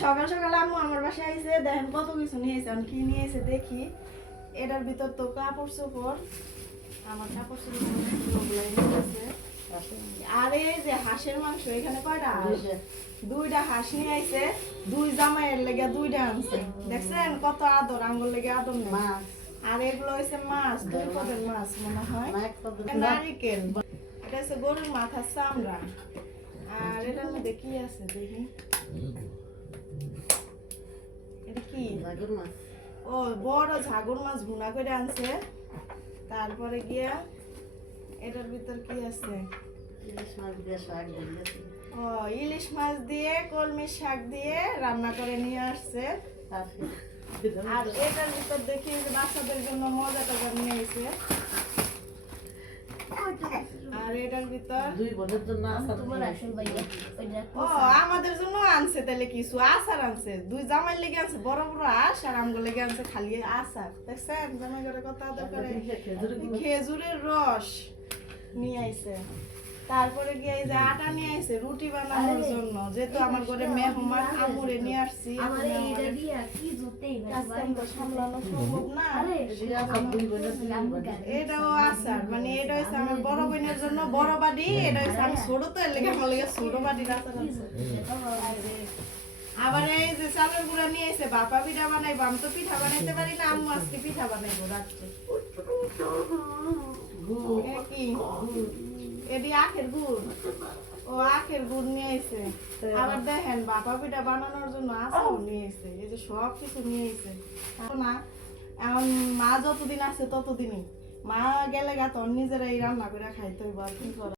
সকাল সকাল আম্মু আমার বাসায় আইছে, দেখেন কত কিছু নিয়ে এসে। আমি কি নিয়ে এসে দেখি। এটার ভিতর তো কাপড় চোপড়, আমার কাপড় চোপড় ওগুলাই নিয়ে এসে। আর এই যে হাঁসের মাংস, এখানে কয়টা হাঁস? দুইটা হাঁস নিয়ে আইছে। দুই জামাইয়ের লেগে দুইটা আনছে। দেখছেন কত আদর, আঙ্গুল লেগে আদর মাছ। আর এগুলো হচ্ছে মাছ, দুই পদের মাছ মনে হয়। নারিকেল, এটা হচ্ছে গরুর মাথার চামড়া। আর এটার মধ্যে কি আছে দেখি। এটা কি? ও বড় ঝাগুর মাছ ভুনা করে আনছে। তারপরে গিয়া এটার ভিতর কি আছে? ও ইলিশ মাছ দিয়ে কলমি শাক দিয়ে রান্না করে নিয়ে আসছে। আর এটার ভিতর দেখি যে বাচ্চাদের জন্য মজা টজা নিয়ে এসে। আর এটার ভিতর ও আমাদের জন্য আনছে, তাহলে কিছু আচার আনছে। দুই জামাই লেগে আনছে বড় বড় আস, আর আমগো লেগে আনছে খালি আচার। দেখছেন জামাই করে কত আদর করে। খেজুরের রস নিয়ে আইছে। তারপরে গিয়ে এই যে আটা নিয়ে আইছে রুটি বানানোর জন্য, যেহেতু আমার ঘরে মেহমান আমুরে নিয়ে আসছি। সামলানো সম্ভব না। এটাও আচার, মানে এটা হচ্ছে আমার বড় বোনের জন্য বড় বাড়ি, এটা হচ্ছে আমি ছোট তো এর লেগে আমার লেগে ছোট বাড়ির আচার আছে। আবার এই যে চালের গুঁড়া নিয়ে এসে বাপা পিঠা বানাইবো। আমি তো পিঠা বানাইতে পারি না, আম্মু আজকে পিঠা বানাইবো রাত্রে। কি এটি আখের গুড়, ও আখের গুড় নিয়ে এসে। আবার দেখেন বাপা পিঠা বানানোর জন্য আচারও নিয়ে এসে। এই যে সব কিছু নিয়ে এসে না। এখন মা যতদিন আছে ততদিনই, মা গেলে গা তোর নিজেরাই রান্না করে খাইতে হইব। আর কি করা।